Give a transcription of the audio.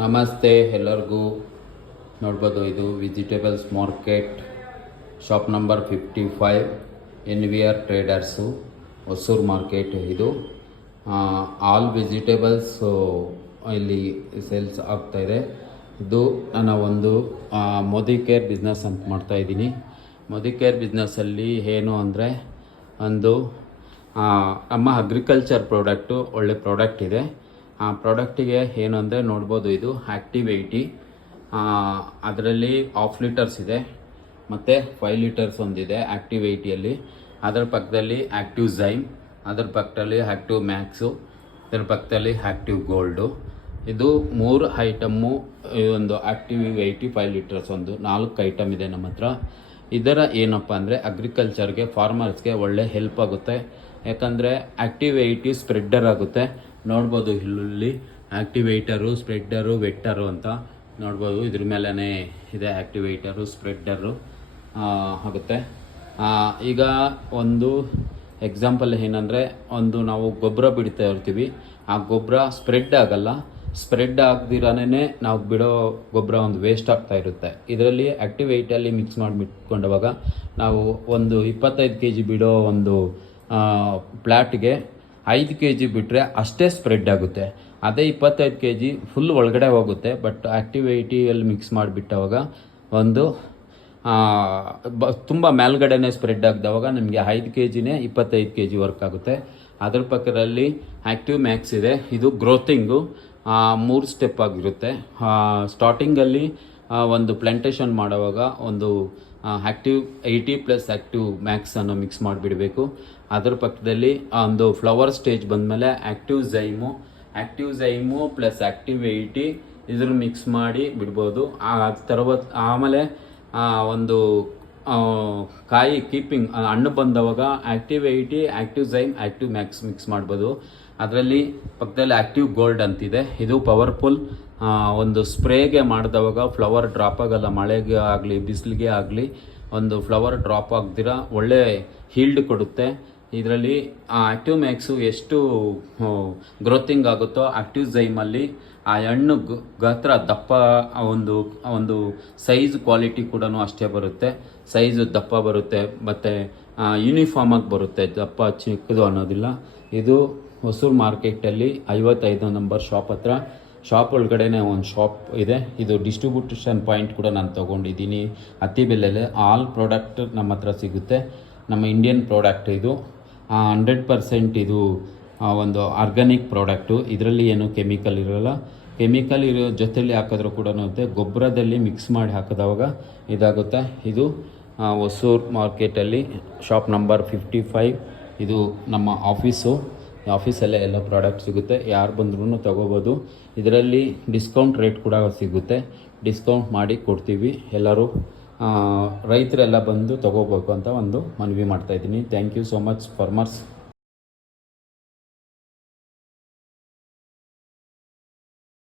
ನಮಸ್ತೆ ಎಲ್ಲರಿಗೂ. ನೋಡ್ಬೋದು ಇದು vegetables market shop number 55 NVR traders Hosur market. ಇದು ಆಲ್ ವೆಜಿಟೇಬಲ್ಸ್ ಇಲ್ಲಿ ಸೇಲ್ಸ್ ಆಗ್ತಾಯಿದೆ. ಇದು ನನ್ನ ಒಂದು ಮೋದಿ ಕೇರ್ ಬಿಸ್ನೆಸ್ ಅಂತ ಮಾಡ್ತಾಯಿದ್ದೀನಿ. ಮೋದಿ ಕೇರ್ ಬಿಸ್ನೆಸ್ಸಲ್ಲಿ ಏನು ಅಂದರೆ ಒಂದು ನಮ್ಮ ಅಗ್ರಿಕಲ್ಚರ್ ಪ್ರಾಡಕ್ಟು ಒಳ್ಳೆ ಪ್ರಾಡಕ್ಟ್ ಇದೆ. ಆ ಪ್ರಾಡಕ್ಟಿಗೆ ಏನು ಅಂದರೆ ನೋಡ್ಬೋದು, ಇದು ಆ್ಯಕ್ಟಿವ್ 80, ಅದರಲ್ಲಿ 1/2 ಲೀಟರ್ಸ್ ಇದೆ ಮತ್ತು 5 ಲೀಟರ್ಸ್ ಒಂದಿದೆ ಆ್ಯಕ್ಟಿವ್ 80ಯಲ್ಲಿ. ಅದರ ಪಕ್ಕದಲ್ಲಿ ಆ್ಯಕ್ಟಿವ್ ಝೈಮ್, ಅದರ ಪಕ್ಕದಲ್ಲಿ ಆ್ಯಕ್ಟಿವ್ ಮ್ಯಾಕ್ಸು, ಅದರ ಪಕ್ಕದಲ್ಲಿ ಆ್ಯಕ್ಟಿವ್ ಗೋಲ್ಡು. ಇದು 3 ಐಟಮ್ಮು. ಒಂದು ಆ್ಯಕ್ಟಿವ್ 80 5 ಲೀಟರ್ಸ್ ಒಂದು 4 ಐಟಮ್ ಇದೆ ನಮ್ಮ ಹತ್ರ. ಇದರ ಏನಪ್ಪ ಅಂದರೆ ಅಗ್ರಿಕಲ್ಚರ್ಗೆ ಫಾರ್ಮರ್ಸ್ಗೆ ಒಳ್ಳೆ ಹೆಲ್ಪ್ ಆಗುತ್ತೆ. ಯಾಕಂದರೆ ಆ್ಯಕ್ಟಿವ್ 80 ಸ್ಪ್ರೆಡ್ಡರ್ ಆಗುತ್ತೆ. ನೋಡ್ಬೋದು ಇಲ್ಲಿ ಆ್ಯಕ್ಟಿವೇಟರು, ಸ್ಪ್ರೆಡ್ಡರು, ವೆಟ್ಟರು ಅಂತ ನೋಡ್ಬೋದು. ಇದ್ರ ಮೇಲೇ ಇದೆ ಆ್ಯಕ್ಟಿವೇಟರು, ಸ್ಪ್ರೆಡ್ಡರು ಆಗುತ್ತೆ. ಈಗ ಒಂದು ಎಕ್ಸಾಂಪಲ್ ಏನಂದರೆ, ಒಂದು ನಾವು ಗೊಬ್ಬರ ಬಿಡ್ತಾ ಇರ್ತೀವಿ, ಆ ಗೊಬ್ಬರ ಸ್ಪ್ರೆಡ್ ಆಗಲ್ಲ. ಸ್ಪ್ರೆಡ್ ಆಗದಿರನೇ ನಾವು ಬಿಡೋ ಗೊಬ್ಬರ ಒಂದು ವೇಸ್ಟ್ ಆಗ್ತಾ ಇರುತ್ತೆ. ಇದರಲ್ಲಿ ಆ್ಯಕ್ಟಿವ್ 80 ಮಿಕ್ಸ್ ಮಾಡಿಬಿಟ್ಕೊಂಡವಾಗ ನಾವು ಒಂದು 25 kg ಬಿಡೋ ಒಂದು ಪ್ಲ್ಯಾಟ್ಗೆ 5 kg ಬಿಟ್ಟರೆ ಅಷ್ಟೇ ಸ್ಪ್ರೆಡ್ ಆಗುತ್ತೆ. ಅದೇ 25 kg ಫುಲ್ ಒಳಗಡೆ ಹೋಗುತ್ತೆ. ಬಟ್ ಆ್ಯಕ್ಟಿವ್ 80ಯಲ್ಲಿ ಮಿಕ್ಸ್ ಮಾಡಿಬಿಟ್ಟವಾಗ ಒಂದು ತುಂಬ ಮೇಲ್ಗಡೆನೇ ಸ್ಪ್ರೆಡ್ ಆಗಿದವಾಗ ನಿಮಗೆ 5 kgನೇ 25 kg ವರ್ಕ್ ಆಗುತ್ತೆ. ಅದ್ರ ಪಕ್ಕದಲ್ಲಿ ಆ್ಯಕ್ಟಿವ್ ಮ್ಯಾಕ್ಸ್ ಇದೆ. ಇದು ಗ್ರೋತಿಂಗು 3 ಸ್ಟೆಪ್ ಆಗಿರುತ್ತೆ. ಸ್ಟಾರ್ಟಿಂಗಲ್ಲಿ ಒಂದು ಪ್ಲಾಂಟೇಶನ್ ಮಾಡುವಾಗ ಒಂದು ಆ್ಯಕ್ಟಿವ್ 80 ಪ್ಲಸ್ ಆ್ಯಕ್ಟಿವ್ ಮ್ಯಾಕ್ಸನ್ನು ಮಿಕ್ಸ್ ಮಾಡಿಬಿಡಬೇಕು. ಅದರ ಪಕ್ಕದಲ್ಲಿ ಒಂದು ಫ್ಲವರ್ ಸ್ಟೇಜ್ ಬಂದಮೇಲೆ ಆ್ಯಕ್ಟಿವ್ ಝೈಮು ಪ್ಲಸ್ ಆ್ಯಕ್ಟಿವ್ 80 ಇದ್ರ ಮಿಕ್ಸ್ ಮಾಡಿ ಬಿಡ್ಬೋದು. ಆಮೇಲೆ ಒಂದು ಕಾಯಿ ಕೀಪಿಂಗ್ ಹಣ್ಣು ಬಂದವಾಗ ಆ್ಯಕ್ಟಿವ್ 80, ಆ್ಯಕ್ಟಿವ್ ಝೈಮ್, ಆ್ಯಕ್ಟಿವ್ ಮ್ಯಾಕ್ಸ್ ಮಿಕ್ಸ್ ಮಾಡ್ಬೋದು. ಅದರಲ್ಲಿ ಪಕ್ಕದಲ್ಲಿ ಆ್ಯಕ್ಟಿವ್ ಗೋಲ್ಡ್ ಅಂತಿದೆ. ಇದು ಪವರ್ಫುಲ್. ಒಂದು ಸ್ಪ್ರೇಗೆ ಮಾಡಿದವಾಗ ಫ್ಲವರ್ ಡ್ರಾಪ್ ಆಗಲ್ಲ. ಮಳೆಗೆ ಆಗಲಿ ಬಿಸಿಲಿಗೆ ಆಗಲಿ ಒಂದು ಫ್ಲವರ್ ಡ್ರಾಪ್ ಆಗದಿರ ಒಳ್ಳೆ ಹೀಲ್ಡ್ ಕೊಡುತ್ತೆ. ಇದರಲ್ಲಿ ಆ್ಯಕ್ಟಿವ್ ಮ್ಯಾಕ್ಸು ಎಷ್ಟು ಗ್ರೋತಿಂಗ್ ಆಗುತ್ತೋ ಆ್ಯಕ್ಟಿವ್ ಝೈಮಲ್ಲಿ ಆ ಹಣ್ಣು ಗಾತ್ರ ದಪ್ಪ, ಒಂದು ಸೈಜ್ ಕ್ವಾಲಿಟಿ ಕೂಡ ಅಷ್ಟೇ ಬರುತ್ತೆ. ಸೈಜು ದಪ್ಪ ಬರುತ್ತೆ ಮತ್ತು ಯೂನಿಫಾರ್ಮಾಗಿ ಬರುತ್ತೆ. ದಪ್ಪ ಚಿಕ್ಕದು ಅನ್ನೋದಿಲ್ಲ. ಇದು ಹೊಸೂರು ಮಾರ್ಕೆಟಲ್ಲಿ 55 ನಂಬರ್ ಶಾಪ್ ಹತ್ರ. ಶಾಪ್ ಒಳಗಡೆನೇ ಒಂದು ಶಾಪ್ ಇದೆ. ಇದು ಡಿಸ್ಟ್ರಿಬ್ಯೂಷನ್ ಪಾಯಿಂಟ್ ಕೂಡ ನಾನು ತೊಗೊಂಡಿದ್ದೀನಿ ಅತ್ತಿಬೆಲೆಯಲ್ಲಿ. ಆಲ್ ಪ್ರಾಡಕ್ಟ್ ನಮ್ಮ ಹತ್ರ ಸಿಗುತ್ತೆ. ನಮ್ಮ ಇಂಡಿಯನ್ ಪ್ರಾಡಕ್ಟ್ ಇದು 100% ಇದು ಒಂದು ಆರ್ಗ್ಯಾನಿಕ್ ಪ್ರಾಡಕ್ಟು. ಇದರಲ್ಲಿ ಏನು ಕೆಮಿಕಲ್ ಇರೋಲ್ಲ. ಕೆಮಿಕಲ್ ಇರೋ ಜೊತೆಯಲ್ಲಿ ಹಾಕಿದ್ರೂ ಕೂಡ ಗೊಬ್ಬರದಲ್ಲಿ ಮಿಕ್ಸ್ ಮಾಡಿ ಹಾಕಿದವಾಗ ಇದಾಗುತ್ತೆ. ಇದು ಹೊಸೂರು ಮಾರ್ಕೆಟಲ್ಲಿ ಶಾಪ್ ನಂಬರ್ 55. ಇದು ನಮ್ಮ ಆಫೀಸಲ್ಲೇ ಎಲ್ಲ ಪ್ರಾಡಕ್ಟ್ ಸಿಗುತ್ತೆ. ಯಾರು ಬಂದ್ರೂ ತೊಗೋಬೋದು. ಇದರಲ್ಲಿ ಡಿಸ್ಕೌಂಟ್ ರೇಟ್ ಕೂಡ ಸಿಗುತ್ತೆ. ಡಿಸ್ಕೌಂಟ್ ಮಾಡಿ ಕೊಡ್ತೀವಿ. ಎಲ್ಲರೂ ರೈತರೆಲ್ಲ ಬಂದು ತೊಗೋಬೇಕು ಅಂತ ಒಂದು ಮನವಿ ಮಾಡ್ತಾಯಿದ್ದೀನಿ. Thank you so much farmers.